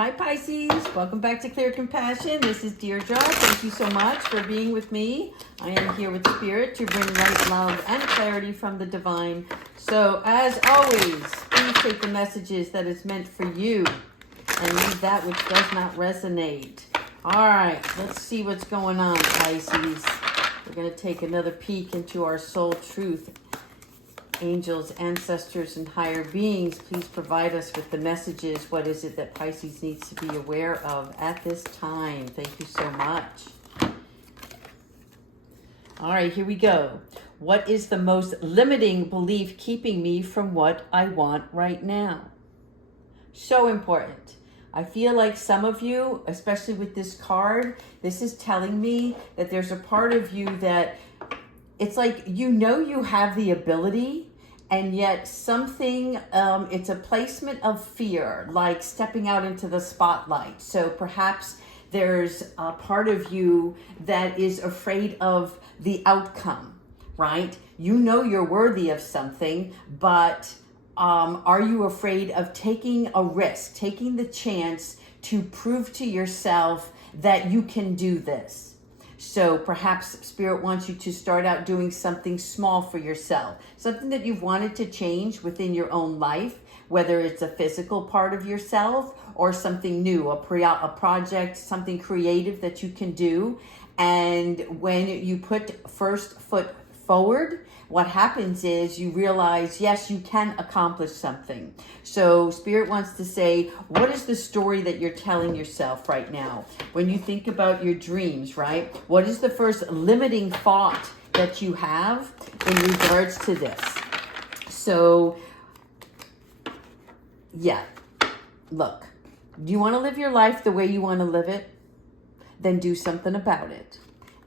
Hi Pisces, welcome back to Clear Compassion. This is Deirdre. Thank you so much for being with me. I am here with Spirit to bring light, love, and clarity from the divine. So as always, please take the messages that is meant for you and leave that which does not resonate. All right, let's see what's going on, Pisces. We're going to take another peek into our soul truth. Angels, ancestors, and higher beings, please provide us with the messages. What is it that Pisces needs to be aware of at this time? Thank you so much. All right, here we go. What is the most limiting belief keeping me from what I want right now? So important. I feel like some of you, especially with this card, this is telling me that there's a part of you that it's like you know you have the ability, and yet something, it's a placement of fear, like stepping out into the spotlight. So perhaps there's a part of you that is afraid of the outcome, right? You know you're worthy of something, but are you afraid of taking a risk, taking the chance to prove to yourself that you can do this? So perhaps Spirit wants you to start out doing something small for yourself, something that you've wanted to change within your own life, whether it's a physical part of yourself or something new, a project, something creative that you can do. And when you put first foot forward, what happens is you realize, yes, you can accomplish something. So Spirit wants to say, what is the story that you're telling yourself right now? When you think about your dreams, right? What is the first limiting thought that you have in regards to this? So, yeah, look, do you want to live your life the way you want to live it? Then do something about it.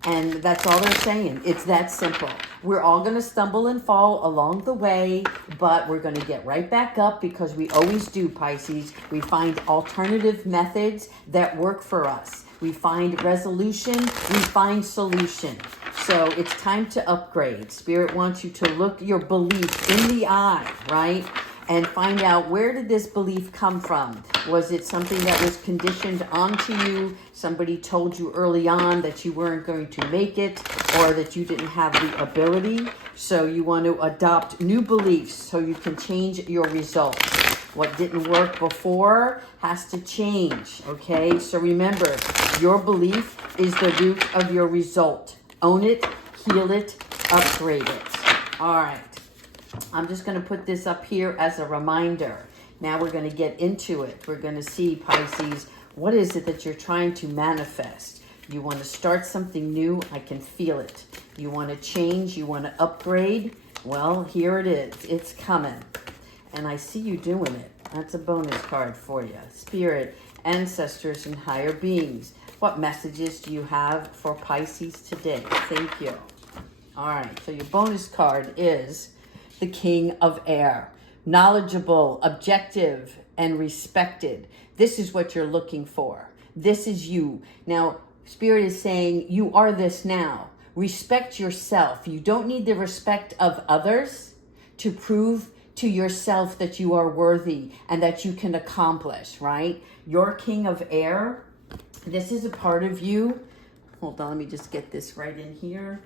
And that's all they're saying. It's that simple. We're all going to stumble and fall along the way, but we're going to get right back up because we always do, Pisces. We find alternative methods that work for us. We find resolution. We find solution. So it's time to upgrade. Spirit wants you to look your belief in the eye, right? And find out, where did this belief come from? Was it something that was conditioned onto you? Somebody told you early on that you weren't going to make it, or that you didn't have the ability. So you want to adopt new beliefs so you can change your results. What didn't work before has to change, okay? So remember, your belief is the root of your result. Own it, heal it, upgrade it. All right. I'm just going to put this up here as a reminder. Now we're going to get into it. We're going to see, Pisces, what is it that you're trying to manifest? You want to start something new? I can feel it. You want to change? You want to upgrade? Well, here it is. It's coming. And I see you doing it. That's a bonus card for you. Spirit, ancestors, and higher beings. What messages do you have for Pisces today? Thank you. All right. So your bonus card is the King of Air. Knowledgeable, objective, and respected. This is what you're looking for. This is you. Now, Spirit is saying you are this now. Respect yourself. You don't need the respect of others to prove to yourself that you are worthy and that you can accomplish, right? You're King of Air. This is a part of you. Hold on, let me just get this right in here.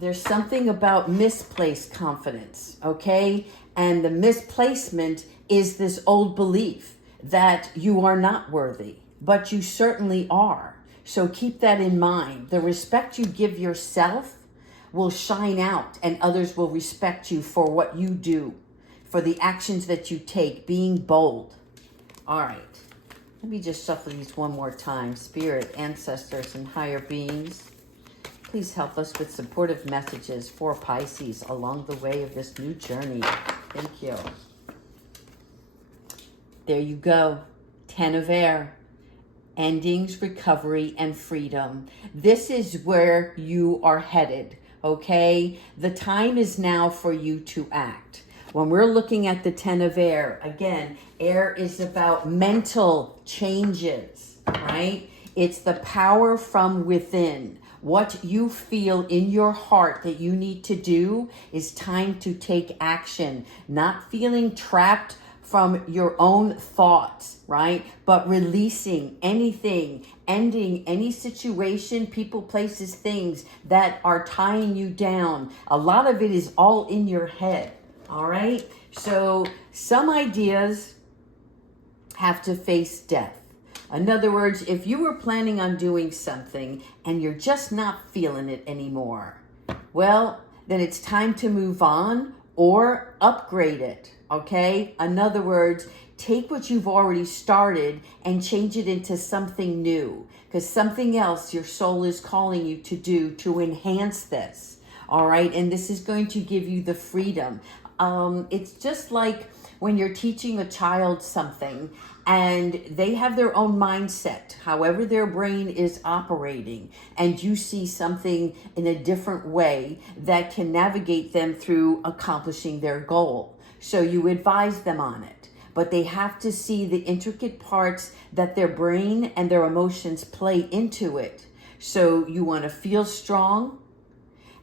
There's something about misplaced confidence, okay? And the misplacement is this old belief that you are not worthy, but you certainly are. So keep that in mind. The respect you give yourself will shine out, and others will respect you for what you do, for the actions that you take, being bold. All right. Let me just shuffle these one more time. Spirit, ancestors, and higher beings, please help us with supportive messages for Pisces along the way of this new journey. Thank you. There you go. 10 of Air. Endings, recovery, and freedom. This is where you are headed, okay? The time is now for you to act. When we're looking at the 10 of Air, again, air is about mental changes, right? It's the power from within. What you feel in your heart that you need to do is time to take action. Not feeling trapped from your own thoughts, right? But releasing anything, ending any situation, people, places, things that are tying you down. A lot of it is all in your head, all right? So some ideas have to face death. In other words, if you were planning on doing something and you're just not feeling it anymore, well, then it's time to move on or upgrade it, okay? In other words, take what you've already started and change it into something new, because something else your soul is calling you to do to enhance this, all right? And this is going to give you the freedom. It's just like when you're teaching a child something and they have their own mindset, however their brain is operating, and you see something in a different way that can navigate them through accomplishing their goal. So you advise them on it, but they have to see the intricate parts that their brain and their emotions play into it. So you want to feel strong.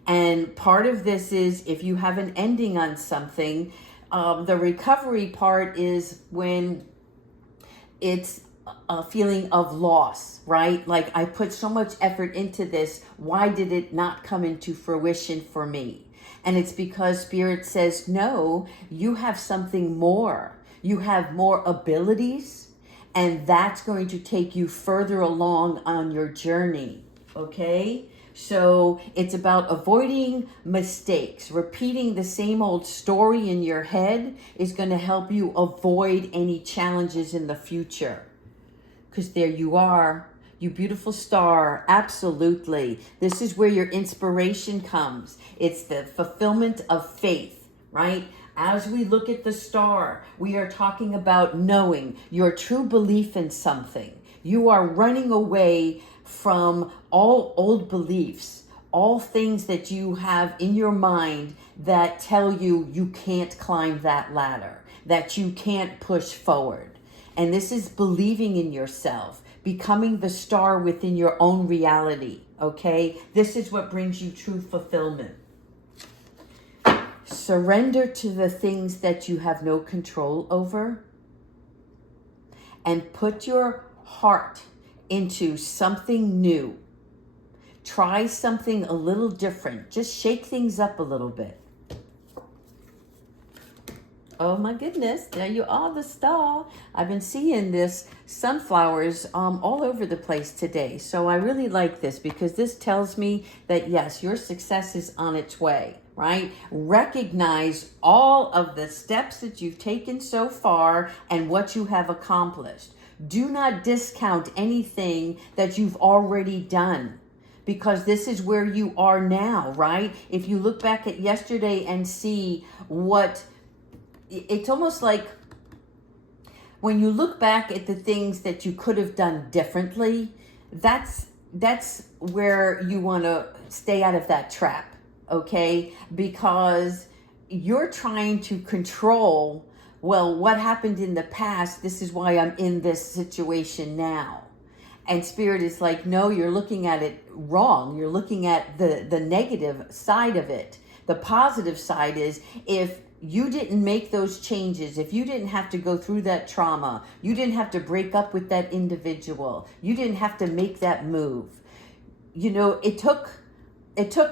And part of this is if you have an ending on something, the recovery part is when it's a feeling of loss, right? Like, I put so much effort into this. Why did it not come into fruition for me? And it's because Spirit says, no, you have something more. You have more abilities, and that's going to take you further along on your journey, okay? So it's about avoiding mistakes. Repeating the same old story in your head is going to help you avoid any challenges in the future. Because there you are, you beautiful star. Absolutely. This is where your inspiration comes. It's the fulfillment of faith, right? As we look at the star, we are talking about knowing your true belief in something. You are running away from all old beliefs, all things that you have in your mind that tell you you can't climb that ladder, that you can't push forward. And this is believing in yourself, becoming the star within your own reality, okay? This is what brings you true fulfillment. Surrender to the things that you have no control over, and put your heart into something new. Try something a little different. Just shake things up a little bit. Oh my goodness, there you are, the star. I've been seeing this sunflowers all over the place today. So I really like this because this tells me that yes, your success is on its way, right? Recognize all of the steps that you've taken so far and what you have accomplished. Do not discount anything that you've already done, because this is where you are now, right? If you look back at yesterday and see what, it's almost like when you look back at the things that you could have done differently, that's where you want to stay out of that trap, okay? Because you're trying to control, well, what happened in the past, this is why I'm in this situation now. And Spirit is like, no, you're looking at it wrong. You're looking at the negative side of it. The positive side is, if you didn't make those changes, if you didn't have to go through that trauma, you didn't have to break up with that individual, you didn't have to make that move. You know, it took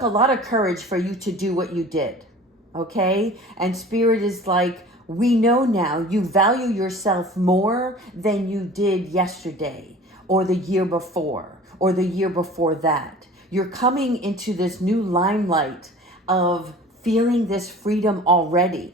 a lot of courage for you to do what you did, okay? And Spirit is like, we know now you value yourself more than you did yesterday or the year before or the year before that. You're coming into this new limelight of feeling this freedom already.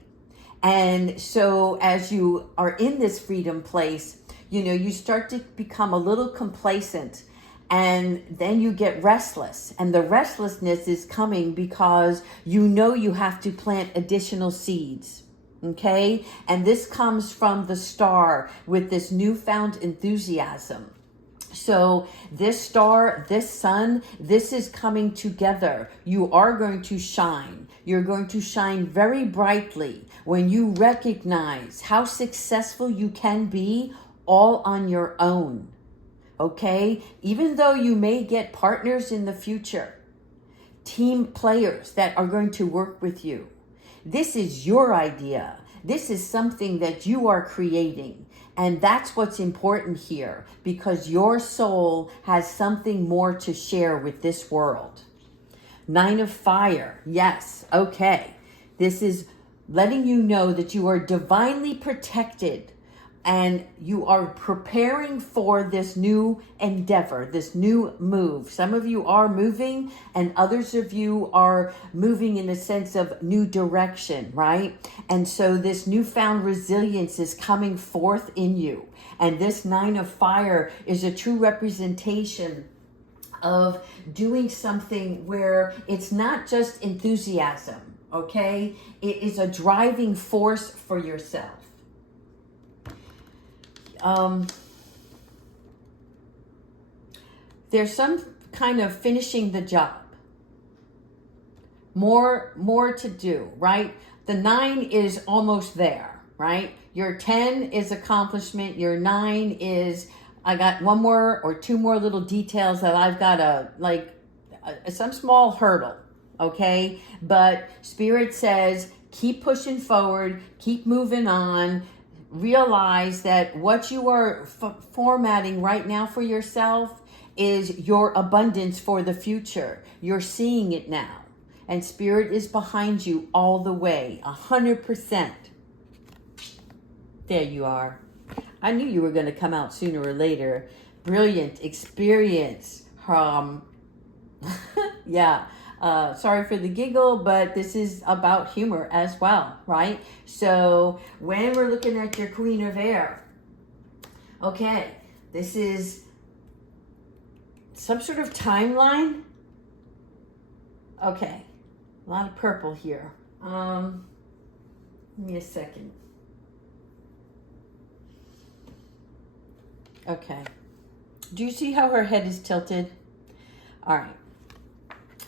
And so as you are in this freedom place, you know, you start to become a little complacent, and then you get restless. And the restlessness is coming because you know you have to plant additional seeds. Okay? And this comes from the star with this newfound enthusiasm. So this star, this sun, this is coming together. You are going to shine. You're going to shine very brightly when you recognize how successful you can be all on your own. Okay? Even though you may get partners in the future, team players that are going to work with you. This is your idea. This is something that you are creating. And that's what's important here, because your soul has something more to share with this world. Nine of Fire. Yes. Okay. This is letting you know that you are divinely protected and you are preparing for this new endeavor, this new move. Some of you are moving and others of you are moving in a sense of new direction, right? And so this newfound resilience is coming forth in you. And this Nine of Fire is a true representation of doing something where it's not just enthusiasm, okay? It is a driving force for yourself. There's some kind of finishing the job. More to do, right? The 9 is almost there, right? Your 10 is accomplishment. Your 9 is, I got one more or two more little details that I've got some small hurdle, okay? But Spirit says, keep pushing forward, keep moving on. Realize that what you are formatting right now for yourself is your abundance for the future. You're seeing it now. And Spirit is behind you all the way, 100%. There you are. I knew you were going to come out sooner or later. Brilliant experience. Yeah. Sorry for the giggle, but this is about humor as well, right? So when we're looking at your Queen of Air, okay, this is some sort of timeline. Okay, a lot of purple here. Give me a second. Okay. Do you see how her head is tilted? All right.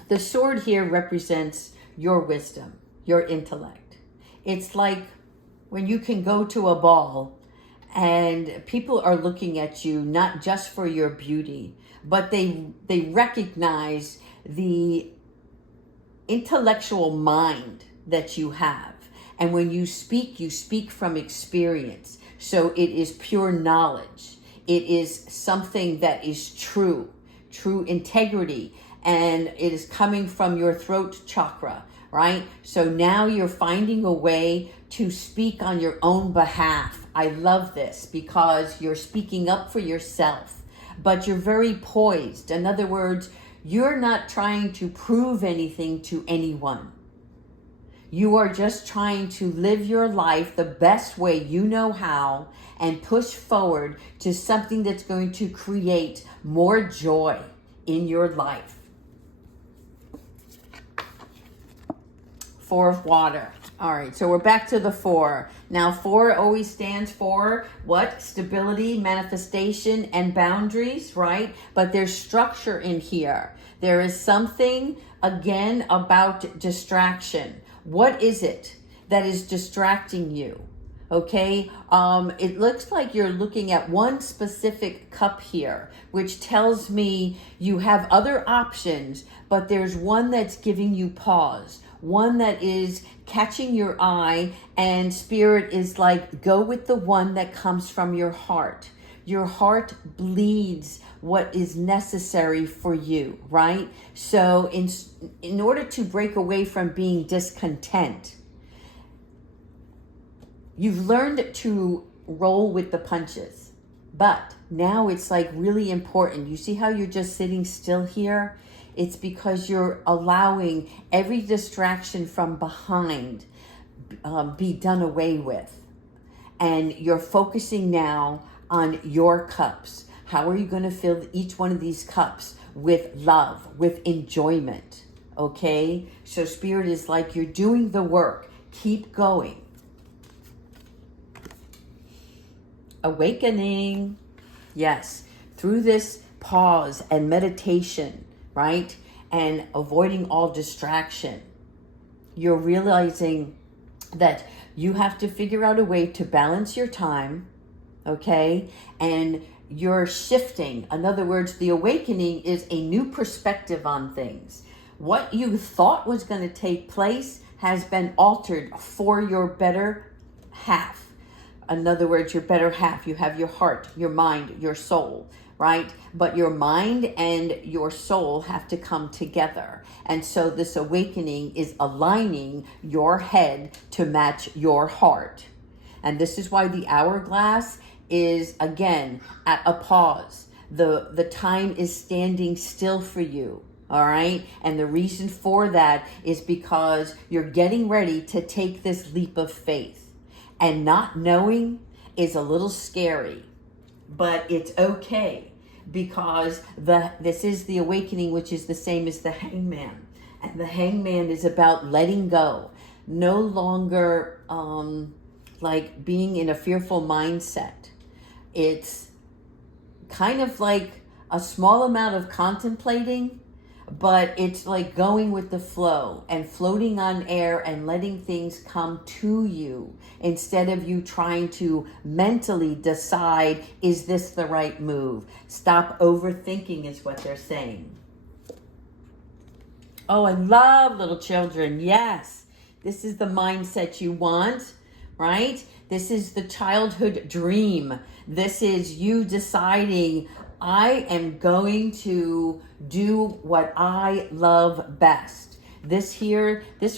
The sword here represents your wisdom, your intellect. It's like when you can go to a ball and people are looking at you not just for your beauty, but they recognize the intellectual mind that you have. And when you speak from experience. So it is pure knowledge. It is something that is true integrity. And it is coming from your throat chakra, right? So now you're finding a way to speak on your own behalf. I love this because you're speaking up for yourself, but you're very poised. In other words, you're not trying to prove anything to anyone. You are just trying to live your life the best way you know how and push forward to something that's going to create more joy in your life. 4 of water. All right, so we're back to the 4. Now 4 always stands for what? Stability, manifestation, and boundaries, right? But there's structure in here. There is something, again, about distraction. What is it that is distracting you? Okay, it looks like you're looking at one specific cup here, which tells me you have other options, but there's one that's giving you pause, one that is catching your eye, and Spirit is like, go with the one that comes from your heart. Your heart bleeds what is necessary for you, right? So in order to break away from being discontent, you've learned to roll with the punches, but now it's like really important. You see how you're just sitting still here? It's because you're allowing every distraction from behind be done away with. And you're focusing now on your cups. How are you going to fill each one of these cups with love, with enjoyment? Okay? So Spirit is like, you're doing the work. Keep going. Awakening. Yes. Through this pause and meditation, right? And avoiding all distraction, you're realizing that you have to figure out a way to balance your time, okay? And you're shifting. In other words, the awakening is a new perspective on things. What you thought was going to take place has been altered for your better half. In other words, your better half. You have your heart, your mind, your soul, right? But your mind and your soul have to come together. And so this awakening is aligning your head to match your heart. And this is why the hourglass is, again, at a pause. The time is standing still for you. All right. And the reason for that is because you're getting ready to take this leap of faith. And not knowing is a little scary, but it's okay, because this is the awakening, which is the same as the hangman. And the hangman is about letting go, no longer like being in a fearful mindset. It's kind of like a small amount of contemplating, but it's like going with the flow and floating on air and letting things come to you instead of you trying to mentally decide, is this the right move? Stop overthinking is what they're saying. Oh, I love little children. Yes, this is the mindset you want, right? This is the childhood dream. This is you deciding, I am going to do what I love best. This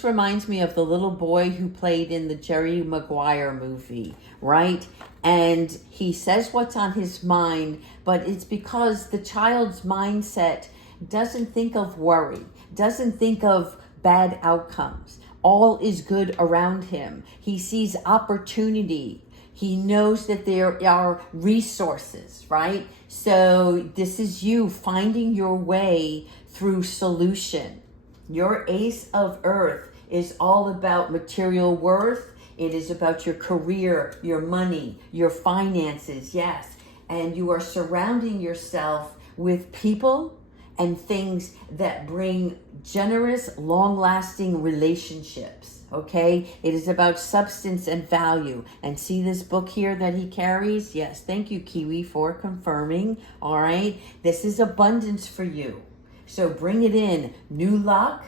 reminds me of the little boy who played in the Jerry Maguire movie, right? And he says what's on his mind, but it's because the child's mindset doesn't think of worry, doesn't think of bad outcomes. All is good around him. He sees opportunity. He knows that there are resources, right? So this is you finding your way through solution. Your Ace of Earth is all about material worth. It is about your career, your money, your finances, yes. And you are surrounding yourself with people and things that bring generous, long-lasting relationships, okay? It is about substance and value. And see this book here that he carries? Yes, thank you, Kiwi, for confirming, all right? This is abundance for you. So bring it in. New luck,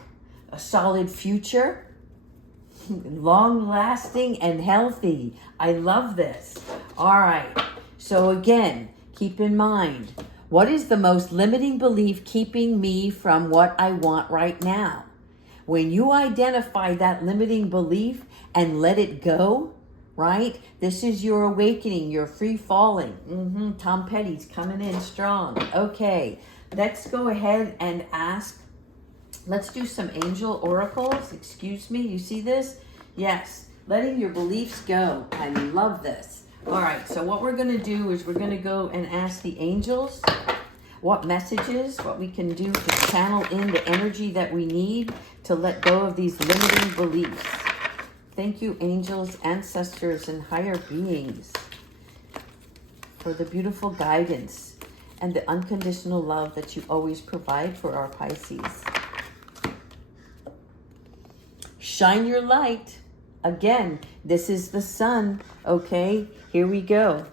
a solid future, long-lasting and healthy. I love this. All right, so again, keep in mind, what is the most limiting belief keeping me from what I want right now? When you identify that limiting belief and let it go, right? This is your awakening, your free falling. Tom Petty's coming in strong. Okay, let's go ahead and ask. Let's do some angel oracles. Excuse me, you see this? Yes, letting your beliefs go. I love this. All right, so what we're going to do is we're going to go and ask the angels what messages, what we can do to channel in the energy that we need to let go of these limiting beliefs. Thank you, angels, ancestors, and higher beings, for the beautiful guidance and the unconditional love that you always provide for our Pisces. Shine your light. Again, this is the sun, okay? Here we go.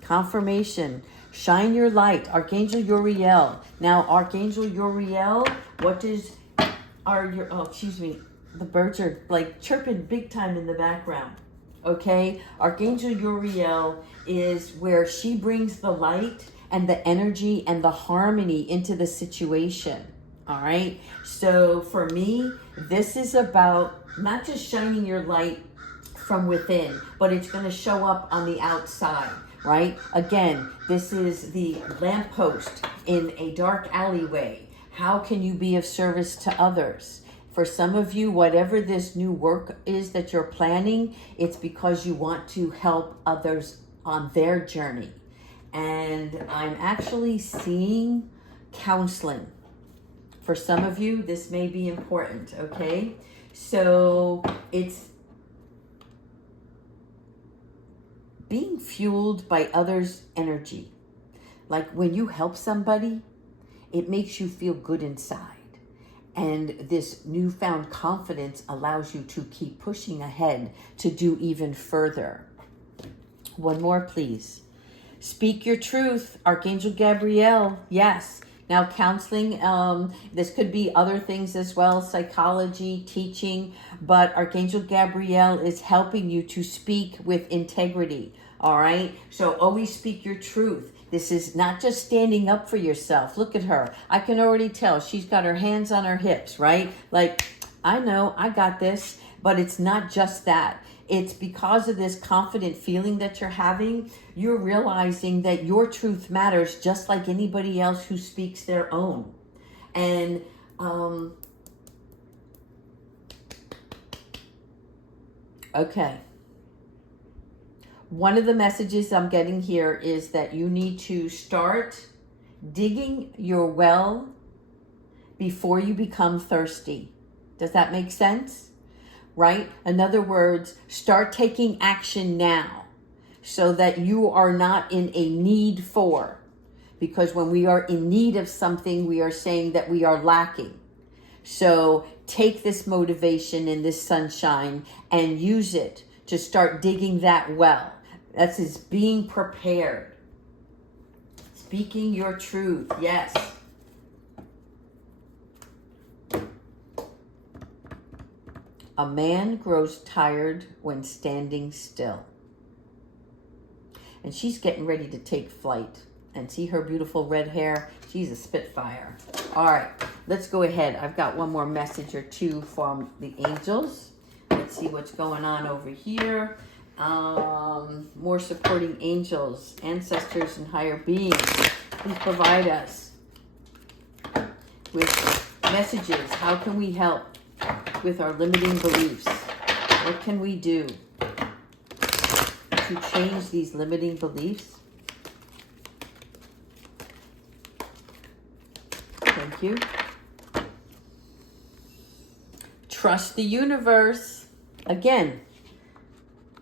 Confirmation. Shine your light. Archangel Uriel. Now, Archangel Uriel, what does the birds are like chirping big time in the background, okay? Archangel Uriel is where she brings the light and the energy and the harmony into the situation, all right? So for me, this is about not just shining your light from within, but it's going to show up on the outside, right? Again, this is the lamppost in a dark alleyway. How can you be of service to others? For some of you, whatever this new work is that you're planning, it's because you want to help others on their journey. And I'm actually seeing counseling. For some of you, this may be important, okay? So it's being fueled by others' energy. Like when you help somebody, it makes you feel good inside. And this newfound confidence allows you to keep pushing ahead to do even further. One more, please. Speak your truth, Archangel Gabriel. Yes, Now, counseling, this could be other things as well, psychology, teaching, but Archangel Gabriel is helping you to speak with integrity, all right? So always speak your truth. This is not just standing up for yourself. Look at her. I can already tell she's got her hands on her hips, right? Like, I know, I got this, but it's not just that. It's because of this confident feeling that you're having, you're realizing that your truth matters just like anybody else who speaks their own. And okay. One of the messages I'm getting here is that you need to start digging your well before you become thirsty. Does that make sense? Right? In other words, start taking action now so that you are not in a need for. Because when we are in need of something, we are saying that we are lacking. So take this motivation and this sunshine and use it to start digging that well. That's is being prepared. Speaking your truth. Yes. A man grows tired when standing still. And she's getting ready to take flight. And see her beautiful red hair? She's a spitfire. All right, let's go ahead. I've got one more message or two from the angels. Let's see what's going on over here. More supporting angels, ancestors, and higher beings. Please provide us with messages. How can we help with our limiting beliefs? What can we do to change these limiting beliefs? Thank you. Trust the universe. Again,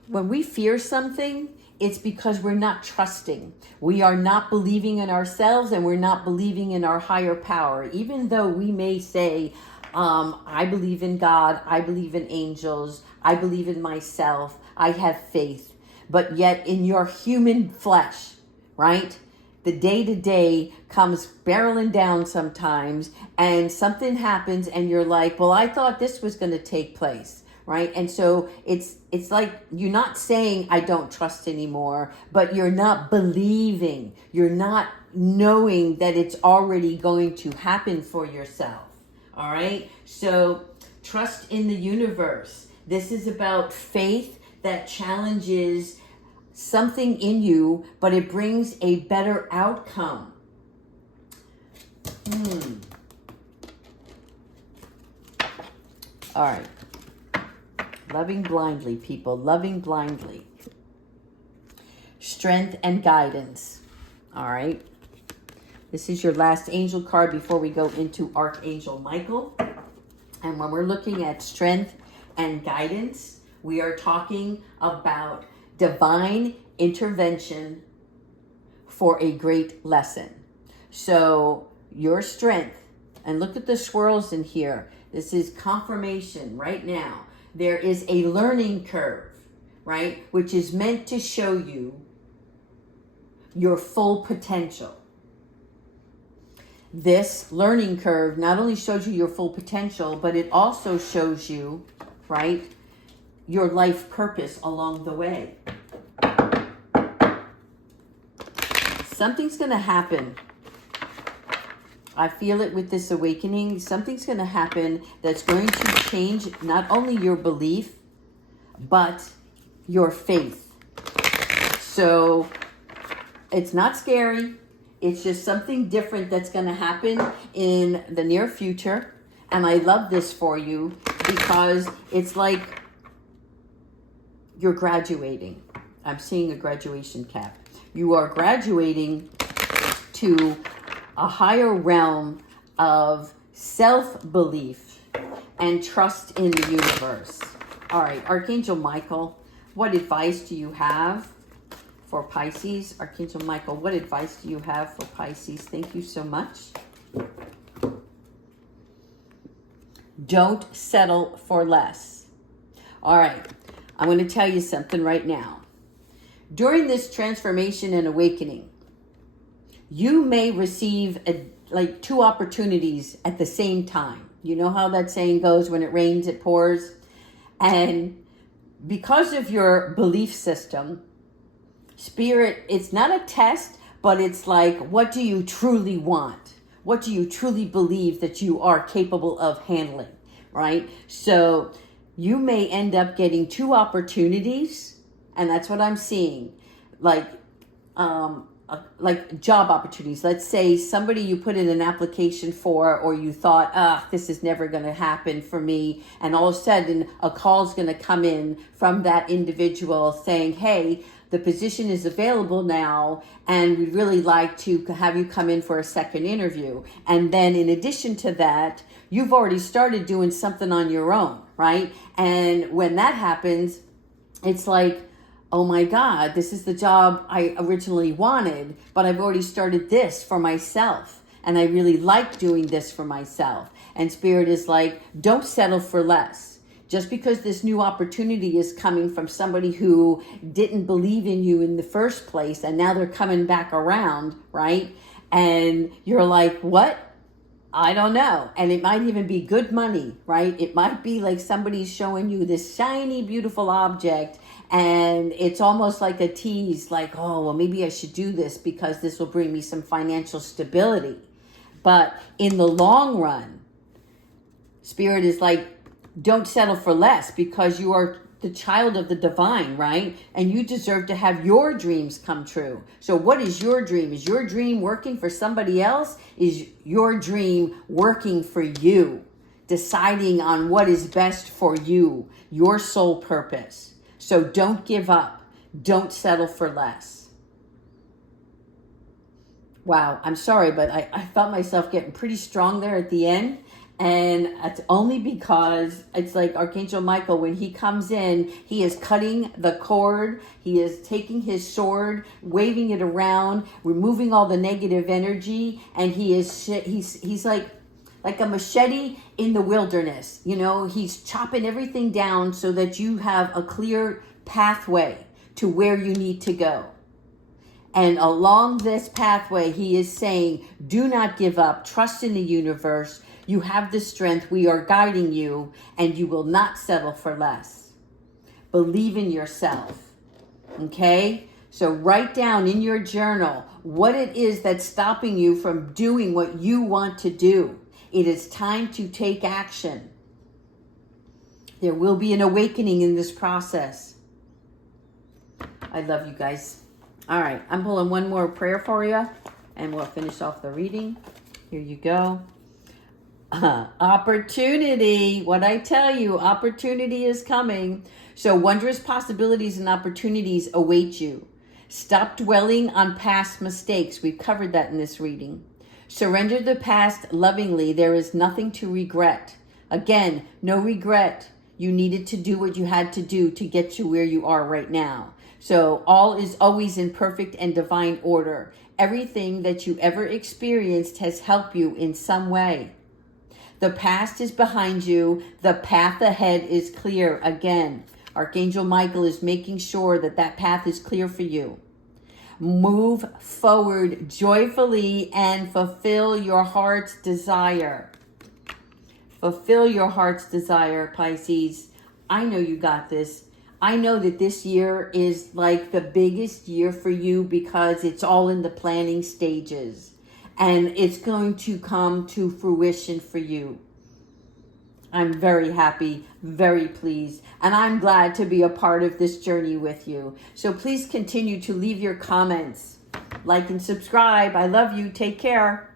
when we fear something, it's because we're not trusting. We are not believing in ourselves and we're not believing in our higher power. Even though we may say, I believe in God, I believe in angels, I believe in myself, I have faith. But yet in your human flesh, right? The day-to-day comes barreling down sometimes and something happens and you're like, well, I thought this was going to take place. Right? And so it's like you're not saying I don't trust anymore, but you're not believing. You're not knowing that it's already going to happen for yourself. All right? So trust in the universe. This is about faith that challenges something in you, but it brings a better outcome. All right. Loving blindly, people. Loving blindly. Strength and guidance. All right. This is your last angel card before we go into Archangel Michael. And when we're looking at strength and guidance, we are talking about divine intervention for a great lesson. So your strength, and look at the swirls in here. This is confirmation right now. There is a learning curve, right? Which is meant to show you your full potential. This learning curve not only shows you your full potential, but it also shows you, right, your life purpose along the way. Something's going to happen. I feel it with this awakening. Something's going to happen that's going to change not only your belief, but your faith. So it's not scary. It's just something different that's going to happen in the near future. And I love this for you because it's like you're graduating. I'm seeing a graduation cap. You are graduating to a higher realm of self-belief and trust in the universe. All right, Archangel Michael, what advice do you have for Pisces? Archangel Michael, what advice do you have for Pisces? Thank you so much. Don't settle for less. All right, I'm going to tell you something right now. During this transformation and awakening, you may receive like two opportunities at the same time. You know how that saying goes, when it rains, it pours? And because of your belief system, Spirit, it's not a test, but it's like, what do you truly want? What do you truly believe that you are capable of handling, right? So you may end up getting two opportunities, and that's what I'm seeing. Like job opportunities. Let's say somebody you put in an application for, or you thought, this is never going to happen for me. And all of a sudden a call's going to come in from that individual saying, hey, the position is available now, and we'd really like to have you come in for a second interview. And then in addition to that, you've already started doing something on your own, right? And when that happens, it's like, oh my God, this is the job I originally wanted, but I've already started this for myself. And I really like doing this for myself. And Spirit is like, don't settle for less. Just because this new opportunity is coming from somebody who didn't believe in you in the first place, and now they're coming back around, right? And you're like, what? I don't know. And it might even be good money, right? It might be like somebody's showing you this shiny, beautiful object, and it's almost like a tease, like, oh, well, maybe I should do this because this will bring me some financial stability. But in the long run, Spirit is like, don't settle for less, because you are the child of the divine, right? And you deserve to have your dreams come true. So what is your dream? Is your dream working for somebody else? Is your dream working for you? Deciding on what is best for you, your soul purpose. So don't give up. Don't settle for less. Wow, I'm sorry, but I felt myself getting pretty strong there at the end. And it's only because it's like Archangel Michael, when he comes in, he is cutting the cord. He is taking his sword, waving it around, removing all the negative energy. And he's like a machete in the wilderness. You know, he's chopping everything down so that you have a clear pathway to where you need to go. And along this pathway, he is saying, do not give up. Trust in the universe. You have the strength. We are guiding you, and you will not settle for less. Believe in yourself. Okay? So write down in your journal what it is that's stopping you from doing what you want to do. It is time to take action. There will be an awakening in this process. I love you guys. All right, I'm pulling one more prayer for you, and we'll finish off the reading. Here you go. Opportunity. What I tell you, opportunity is coming. So wondrous possibilities and opportunities await you. Stop dwelling on past mistakes. We've covered that in this reading. Surrender the past lovingly. There is nothing to regret. Again, no regret. You needed to do what you had to do to get to where you are right now. So all is always in perfect and divine order. Everything that you ever experienced has helped you in some way. The past is behind you. The path ahead is clear. Again, Archangel Michael is making sure that that path is clear for you. Move forward joyfully and fulfill your heart's desire. Fulfill your heart's desire, Pisces. I know you got this. I know that this year is like the biggest year for you because it's all in the planning stages. And it's going to come to fruition for you. I'm very happy, very pleased, and I'm glad to be a part of this journey with you. So please continue to leave your comments, like and subscribe. I love you. Take care.